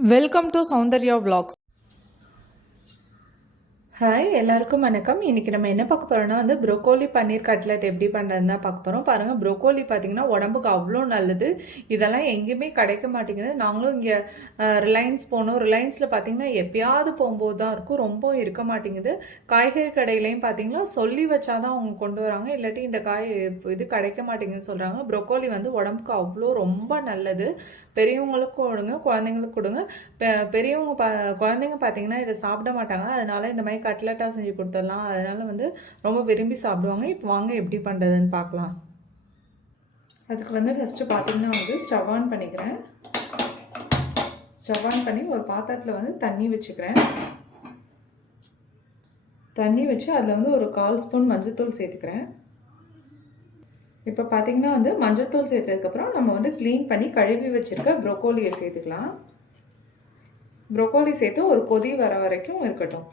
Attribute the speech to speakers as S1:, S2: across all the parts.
S1: Welcome to Soundarya Vlogs.
S2: Hi எல்லாருக்கும் வணக்கம். இன்னைக்கு நம்ம என்ன பார்க்க போகிறோம்னா வந்து ப்ரோக்கோலி பன்னீர் கட்லெட் எப்படி பண்ணுறதுன்னு தான் பார்க்க போகிறோம் பாருங்கள் ப்ரோக்கோலி பார்த்தீங்கன்னா உடம்புக்கு அவ்வளோ நல்லது. இதெல்லாம் எங்கேயுமே கிடைக்க மாட்டேங்குது. நாங்களும் இங்கே ரிலையன்ஸ் போனோம். ரிலையன்ஸில் பார்த்தீங்கன்னா எப்பயாவது போகும்போது தான் இருக்கும். ரொம்ப இருக்க மாட்டேங்குது. காய்கறி கடையிலையும் பார்த்தீங்கன்னா சொல்லி வச்சாதான் அவங்க கொண்டு வராங்க. இல்லாட்டி இந்த காய் இது கிடைக்க மாட்டேங்குதுன்னு சொல்கிறாங்க ப்ரோக்கோலி வந்து உடம்புக்கு அவ்வளோ ரொம்ப நல்லது. பெரியவங்களுக்கும் கொடுங்க குழந்தைங்களுக்கு கொடுங்க. பெ- பெரியவங்க பா குழந்தைங்க பார்த்தீங்கன்னா இதை சாப்பிட மாட்டாங்க. அதனால இந்த மாதிரி கட்லெட்டாக செஞ்சு கொடுத்துடலாம். அதனால் வந்து ரொம்ப விரும்பி சாப்பிடுவாங்க. இப்போ வாங்க எப்படி பண்ணுறதுன்னு பார்க்கலாம். அதுக்கு வந்து ஃபஸ்ட்டு பார்த்தீங்கன்னா வந்து ஸ்டவ் ஆன் பண்ணிக்கிறேன். ஸ்டவ் ஆன் பண்ணி ஒரு பாத்திரத்தில் வந்து தண்ணி வச்சுக்கிறேன். தண்ணி வச்சு அதில் வந்து ஒரு கால் ஸ்பூன் மஞ்சத்தூள் சேர்த்துக்கிறேன். இப்போ பார்த்தீங்கன்னா வந்து மஞ்சத்தூள் சேர்த்ததுக்கப்புறம் நம்ம வந்து க்ளீன் பண்ணி கழுவி வச்சுருக்க ப்ரோக்கோலியை சேர்த்துக்கலாம். ப்ரொக்கோலி சேர்த்து ஒரு கொதி வர வரைக்கும் இருக்கட்டும்.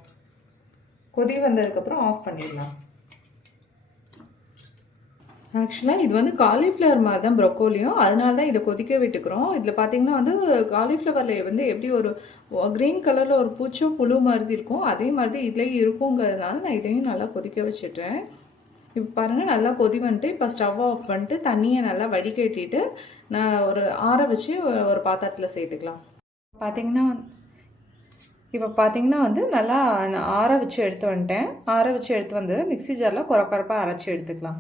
S2: கொதி வந்ததுக்கப்புறம் ஆஃப் பண்ணிடலாம். ஆக்சுவலாக இது வந்து காலிஃப்ளவர் மாதிரி தான் ப்ரொக்கோலியும் அதனால தான் இதை கொதிக்க விட்டுக்கிறோம். இதில் பார்த்தீங்கன்னா வந்து காலிஃப்ளவரில் வந்து எப்படி ஒரு க்ரீன் கலரில் ஒரு பூச்சும் புழு மாதிரி இருக்கும். அதே மாதிரி இதுலேயும் இருக்குங்கிறதுனால நான் இதையும் நல்லா கொதிக்க வச்சிடுறேன் இப்போ பாருங்கள் நல்லா கொதி வந்துட்டு இப்போ ஸ்டவ் ஆஃப் பண்ணிட்டு தண்ணியை நல்லா வடிகட்டிட்டு நான் ஒரு ஆற வச்சு ஒரு பாத்திரத்தில் சேர்த்துக்கலாம். பார்த்தீங்கன்னா இப்போ பார்த்தீங்கன்னா வந்து நல்லா நான் ஆற வச்சு எடுத்து வந்துட்டேன். ஆற வச்சு எடுத்து வந்தது மிக்ஸி ஜாரில் குறக்குறப்பாக அரைச்சி எடுத்துக்கலாம்.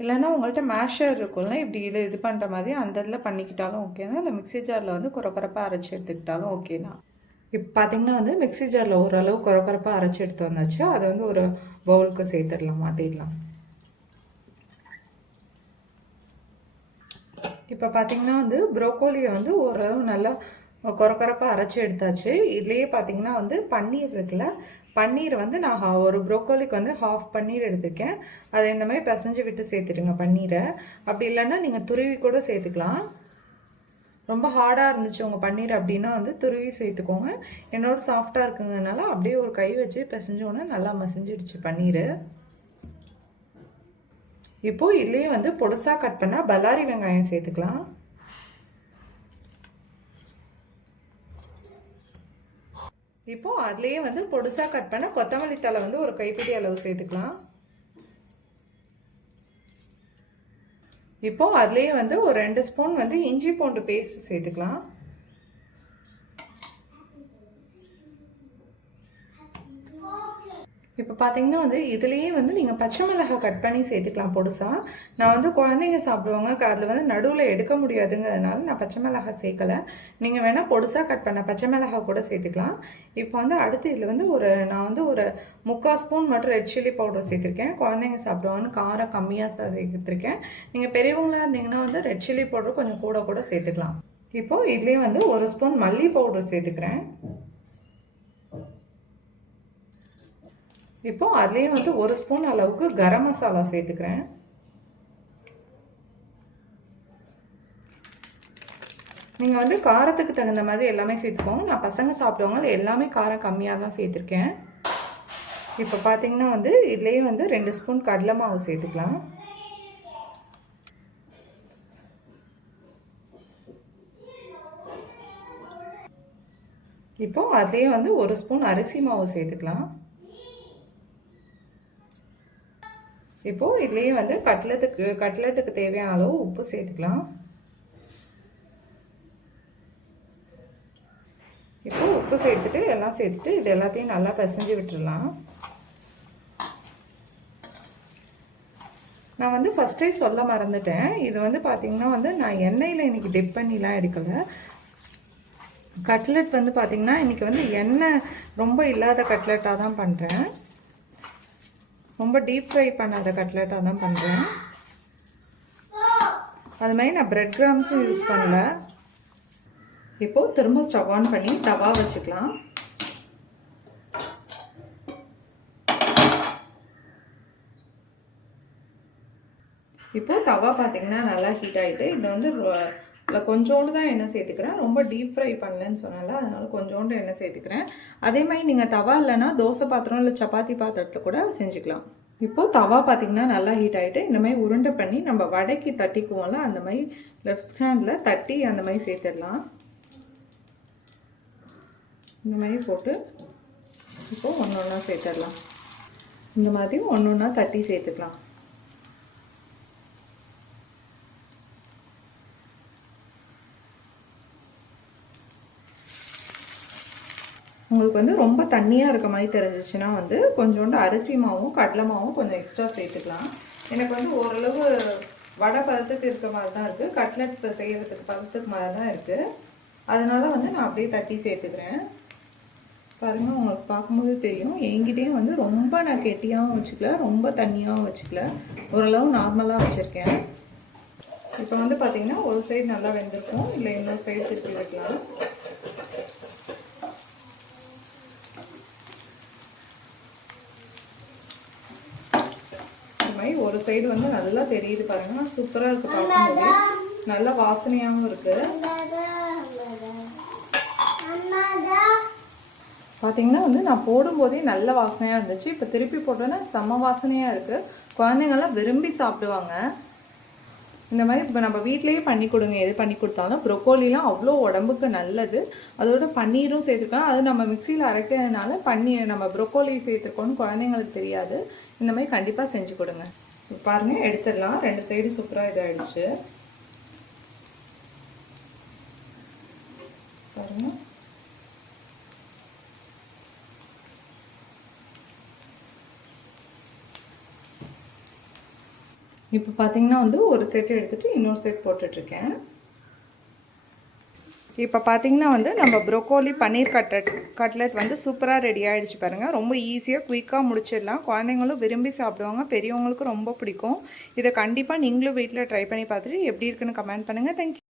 S2: இல்லைன்னா உங்கள்கிட்ட மேஷர் இருக்கும்ல இப்படி இது இது பண்ணுற மாதிரி அந்த இதில் பண்ணிக்கிட்டாலும் ஓகே தான். இல்லை மிக்ஸி ஜாரில் வந்து குறக்குறப்பாக அரைச்சி எடுத்துக்கிட்டாலும் ஓகே தான். இப்போ பார்த்தீங்கன்னா வந்து மிக்ஸி ஜாரில் ஓரளவு குறக்குறப்பாக அரைச்சி எடுத்து வந்தாச்சு. அதை வந்து ஒரு பவுலுக்கு சேர்த்துடலாம் மாற்றிடலாம் இப்போ பார்த்தீங்கன்னா வந்து ப்ரோக்கோலியை வந்து ஓரளவு நல்லா கொரகொரப்பாக அரைச்சி எடுத்தாச்சு. இதுலேயே பார்த்தீங்கன்னா வந்து பன்னீர் இருக்குல்ல பன்னீர் வந்து நான் ஒரு ப்ரோக்கோலிக்கு வந்து ஹாஃப் பன்னீர் எடுத்திருக்கேன். அதை இந்த மாதிரி பிசைஞ்சு விட்டு சேர்த்துடுங்க பன்னீரை. அப்படி இல்லைன்னா நீங்கள் துருவி கூட சேர்த்துக்கலாம். ரொம்ப ஹார்டாக இருந்துச்சு உங்கள் பன்னீர் அப்படின்னா வந்து துருவி சேர்த்துக்கோங்க. என்னோட சாஃப்டாக இருக்குங்கனால அப்படியே ஒரு கை வச்சு பிசைஞ்சோன்னே நல்லா மசிஞ்சிடுச்சு பன்னீர். இப்போது இதுலேயே வந்து பொடுசாக கட் பண்ணால் பல்லாரி வெங்காயம் சேர்த்துக்கலாம். இப்போ அதுலேயே வந்து பொடுசாக கட் பண்ண கொத்தமல்லி தழை வந்து ஒரு கைப்பிடி அளவு சேர்த்துக்கலாம். இப்போ அதுலேயே வந்து ஒரு ரெண்டு ஸ்பூன் வந்து இஞ்சி பூண்டு பேஸ்ட் சேர்த்துக்கலாம். இப்போ பார்த்தீங்கன்னா வந்து இதுலேயே வந்து நீங்கள் பச்சை மிளகாய் கட் பண்ணி சேர்த்துக்கலாம் பொடுசாக நான் வந்து குழந்தைங்க சாப்பிடுவாங்க. க- அதில் வந்து நடுவில் எடுக்க முடியாதுங்கிறதுனால நான் பச்சை மிளகாய் சேர்க்கலை. நீங்கள் வேணால் பொடுசாக கட் பண்ண பச்சை மிளகாய் கூட சேர்த்துக்கலாம். இப்போ வந்து அடுத்து இதில் வந்து ஒரு நான் வந்து ஒரு முக்கால் ஸ்பூன் மட்டும் ரெட் சில்லி பவுடர் சேர்த்துருக்கேன். குழந்தைங்க சாப்பிடுவாங்கன்னு காரம் கம்மியாக சேர்த்துருக்கேன். நீங்கள் பெரியவங்களாக இருந்தீங்கன்னா வந்து ரெட் சில்லி பவுடர் கொஞ்சம் கூட கூட சேர்த்துக்கலாம். இப்போது இதுலேயே வந்து ஒரு ஸ்பூன் மல்லி பவுடர் சேர்த்துக்கிறேன். இப்போ அதுலேயே வந்து ஒரு ஸ்பூன் அளவுக்கு கரம் மசாலா சேர்த்துக்கிறேன். நீங்கள் வந்து காரத்துக்கு தகுந்த மாதிரி எல்லாமே சேர்த்துக்கோங்க. நான் பசங்க சாப்பிடுவாங்க எல்லாமே காரம் கம்மியாக தான் சேர்த்துருக்கேன். இப்போ பார்த்தீங்கன்னா வந்து இதுலேயே வந்து ரெண்டு ஸ்பூன் கடலை மாவு சேர்த்துக்கலாம். இப்போ அதுலேயே வந்து ஒரு ஸ்பூன் அரிசி மாவு சேர்த்துக்கலாம். இப்போது இதுலேயே வந்து கட்லெட்டுக்கு கட்லெட்டுக்கு தேவையான அளவு உப்பு சேர்த்துக்கலாம். இப்போ உப்பு சேர்த்துட்டு எல்லாம் சேர்த்துட்டு இது எல்லாத்தையும் நல்லா பிசைஞ்சு விட்டுடலாம் நான் வந்து ஃபஸ்ட்டே சொல்ல மறந்துட்டேன். இது வந்து பார்த்திங்கன்னா வந்து நான் எண்ணெயில் இன்றைக்கி டிப் பண்ணிலாம் எடுக்கலை. கட்லெட் வந்து பார்த்திங்கன்னா இன்னைக்கு வந்து எண்ணெய் ரொம்ப இல்லாத கட்லெட்டாக தான் பண்ணுறேன் ரொம்ப டீப் ஃப்ரை பண்ணாத கட்லெட்டாக தான் பண்ணுறேன் அது மாதிரி நான் பிரெட் கிராம்ஸும் யூஸ் பண்ணல. இப்போது திரும்ப ஸ்டவ் ஆன் பண்ணி தவா வச்சுக்கலாம். இப்போ தவா பார்த்தீங்கன்னா நல்லா ஹீட் ஆகிட்டு இது வந்து இல்லை கொஞ்சோண்டு தான் எண்ணெய் சேர்த்துக்கிறேன். ரொம்ப டீப் ஃப்ரை பண்ணலன்னு சொன்னால அதனால் கொஞ்சோண்டு எண்ணெய் சேர்த்துக்கிறேன். அதே மாதிரி நீங்கள் தவா இல்லைன்னா தோசை பாத்திரம் இல்லை சப்பாத்தி பாத்திரத்தில் கூட செஞ்சுக்கலாம். இப்போது தவா பார்த்தீங்கன்னா நல்லா ஹீட் ஆகிட்டு இந்த மாதிரி உருண்டை பண்ணி நம்ம வடைக்கு தட்டிக்குவோம்ல அந்த மாதிரி லெஃப்ட் ஹேண்டில் தட்டி அந்த மாதிரி சேர்த்துடலாம். இந்த மாதிரி போட்டு இப்போது ஒன்று ஒன்றா சேர்த்துடலாம். இந்த மாதிரி ஒன்று ஒன்றா தட்டி சேர்த்துக்கலாம். உங்களுக்கு வந்து ரொம்ப தண்ணியாக இருக்க மாதிரி தெரிஞ்சிச்சுன்னா வந்து கொஞ்சோண்டு அரிசி மாவும் கடலை மாவும் கொஞ்சம் எக்ஸ்ட்ரா சேர்த்துக்கலாம். எனக்கு வந்து ஓரளவு வடை பதத்துக்கு இருக்க மாதிரி தான் இருக்குது கட்லெட் செய்கிறதுக்கு பதத்துக்கு மாதிரி தான் இருக்குது அதனால் வந்து நான் அப்படியே தட்டி சேர்த்துக்கிறேன். பாருங்கள் உங்களுக்கு பார்க்கும்போது தெரியும். என்கிட்டேயும் வந்து ரொம்ப நான் கெட்டியாகவும் வச்சுக்கல ரொம்ப தண்ணியாகவும் வச்சுக்கல. ஓரளவு நார்மலாக வச்சுருக்கேன். இப்போ வந்து பார்த்திங்கன்னா ஒரு சைடு நல்லா வெந்திருக்கும். இல்லை இன்னொரு சைடு திருப்பி வைக்கலாம் மாதிரி ஒரு சைடு வந்து நல்லா தெரியுது பாருங்க. சூப்பராக இருக்கு பார்க்கும்போது. நல்ல வாசனையாகவும் இருக்கு. பார்த்தீங்கன்னா வந்து நான் போடும்போதே நல்ல வாசனையாக இருந்துச்சு. இப்போ திருப்பி போட்டோன்னா செம்ம வாசனையாக இருக்குது குழந்தைங்கள்லாம் விரும்பி சாப்பிடுவாங்க. இந்த மாதிரி இப்போ நம்ம வீட்லேயே பண்ணி கொடுங்க. எது பண்ணி கொடுத்தாலும் ப்ரொக்கோலிலாம் அவ்வளோ உடம்புக்கு நல்லது. அதோட பன்னீரும் சேர்த்துருக்கோம் அது நம்ம மிக்சியில் அரைக்கிறதுனால பன்னீர் நம்ம ப்ரொக்கோலி சேர்த்துருக்கோம்னு குழந்தைங்களுக்கு தெரியாது. இந்த மாதிரி கண்டிப்பாக செஞ்சு கொடுங்க. பாருங்கள் எடுத்துடலாம். ரெண்டு சைடு சூப்பராக இதாகிடுச்சு பாருங்கள் இப்போ பார்த்தீங்கன்னா வந்து ஒரு செட் எடுத்துகிட்டு இன்னொரு செட் போட்டுட்ருக்கேன். இப்போ பார்த்தீங்கன்னா வந்து நம்ம ப்ரொக்கோலி பன்னீர் கட்லட் கட்லெட் வந்து சூப்பராக ரெடி ஆகிடுச்சு பாருங்கள் ரொம்ப ஈஸியாக குயிக்காக முடிச்சிடலாம். குழந்தைங்களும் விரும்பி சாப்பிடுவாங்க. பெரியவங்களுக்கும் ரொம்ப பிடிக்கும். இதை கண்டிப்பாக நீங்களும் வீட்டில் ட்ரை பண்ணி பார்த்துட்டு எப்படி இருக்குன்னு கமெண்ட் பண்ணுங்கள் தேங்க்யூ